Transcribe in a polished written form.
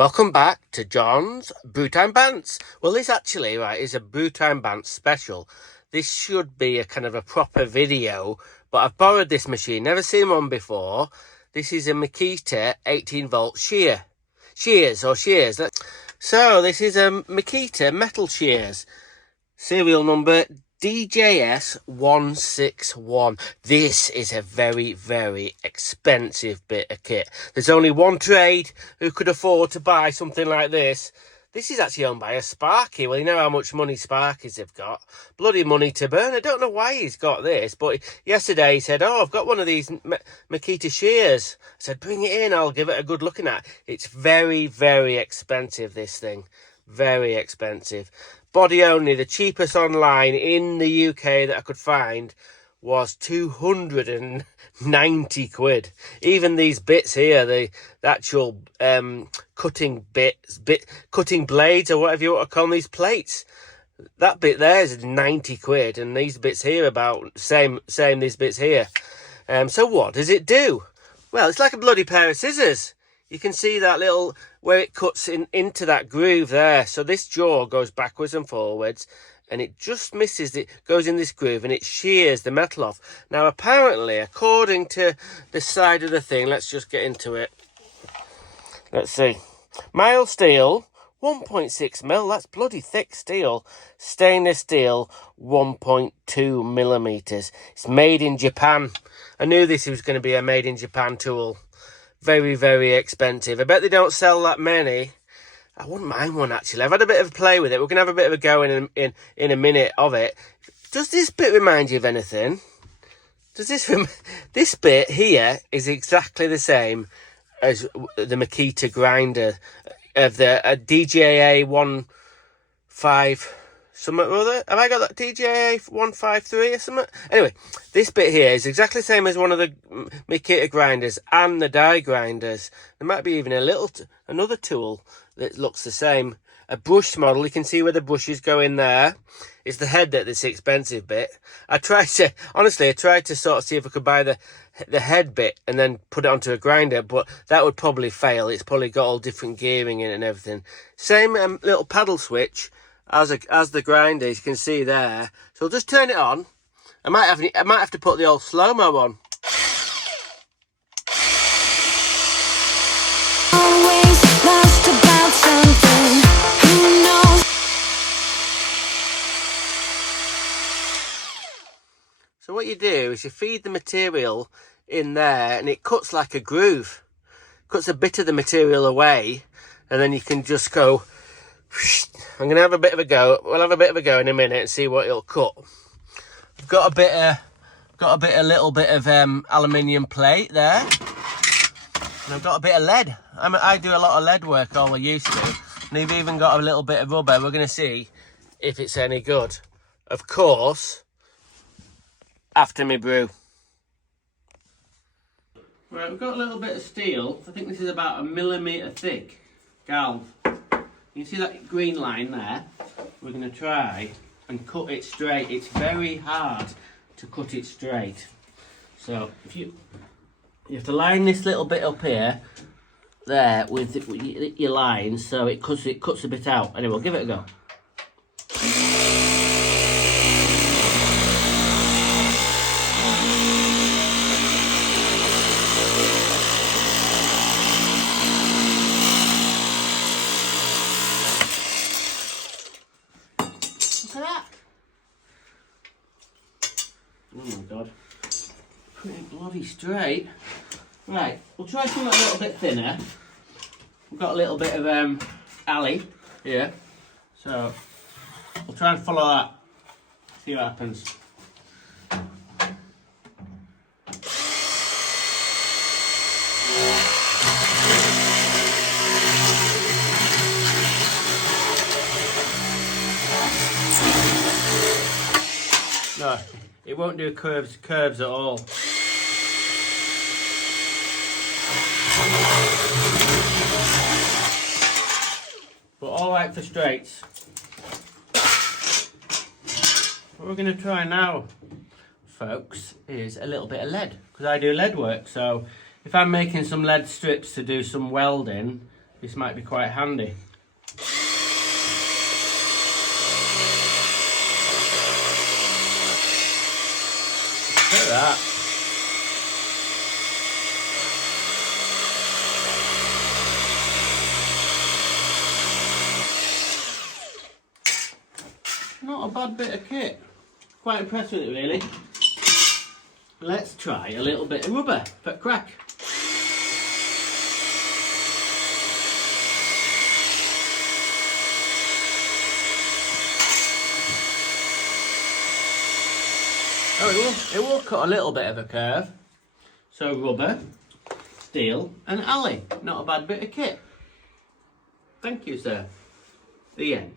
Welcome back to John's Brew Time Bants. Well, this actually, is a Brew Time Bants special. This should be a kind of a proper video, but I've borrowed this machine, never seen one before. This is a Makita 18-volt shears. So this is a Makita metal shears. Serial number DJS161. This is a very, very expensive bit of kit. There's only one trade who could afford to buy something like this. This is actually owned by a Sparky. Well, you know how much money Sparkies have got. Bloody money to burn. I don't know why he's got this, but yesterday he said, oh, I've got one of these Makita shears. I said, bring it in, I'll give it a good looking at. It's very, very expensive, this thing. Very expensive. Body only, the cheapest online in the UK that I could find was 290 quid. Even these bits here, the actual cutting blades, or whatever you want to call them, these plates, that bit there is 90 quid, and these bits here about same these bits here. So what does it do? Well, it's like a bloody pair of scissors. You can see that little, where it cuts into that groove there. So this jaw goes backwards and forwards, and it just misses it, goes in this groove, and it shears the metal off. Now, apparently, according to the side of the thing, let's just get into it. Let's see. Mild steel, 1.6 mil. That's bloody thick steel. Stainless steel, 1.2 millimeters. It's made in Japan. I knew this was going to be a made in Japan tool. Very, very expensive. I bet they don't sell that many. I wouldn't mind one, actually. I've had a bit of a play with it. We're going to have a bit of a go in a minute of it. Does this bit remind you of anything? Does this bit here is exactly the same as the Makita grinder of the DJA 15 something or other. Have I got that DJA 153 or something? Anyway, this bit here is exactly the same as one of the Makita grinders and the die grinders. There might be even another tool that looks the same. A brush model, you can see where the brushes go in there. It's the head that's the expensive bit. I tried to sort of see if I could buy the head bit and then put it onto a grinder, but that would probably fail. It's probably got all different gearing in it and everything. Same little paddle switch as the grinder, you can see there. So I'll just turn it on. I might have to put the old slow-mo on. Always lost about something. Who knows? So what you do is you feed the material in there, and it cuts like a groove. Cuts a bit of the material away, and then you can just go. I'm going to have a bit of a go. We'll have a bit of a go in a minute and see what it'll cut. I've got a little bit of aluminium plate there. And I've got a bit of lead. I do a lot of lead work, all I used to. And they've even got a little bit of rubber. We're going to see if it's any good. Of course, after me brew. Right, we've got a little bit of steel. I think this is about 1 millimetre thick galv. You see that green line there? We're going to try and cut it straight. It's very hard to cut it straight. So if you have to line this little bit up here, there, with your lines, so it cuts a bit out. Anyway, we'll give it a go. Look at that. Oh my god. Pretty bloody straight. Right, we'll try something a little bit thinner. We've got a little bit of alley here. So we'll try and follow that. See what happens. No, it won't do curves at all. But all right for straights. What we're going to try now, folks, is a little bit of lead, because I do lead work. So if I'm making some lead strips to do some welding, this might be quite handy. Look at that. Not a bad bit of kit. Quite impressed with it, really. Let's try a little bit of rubber for crack. Oh, it will cut a little bit of a curve. So rubber, steel and alley. Not a bad bit of kit. Thank you, sir. The end.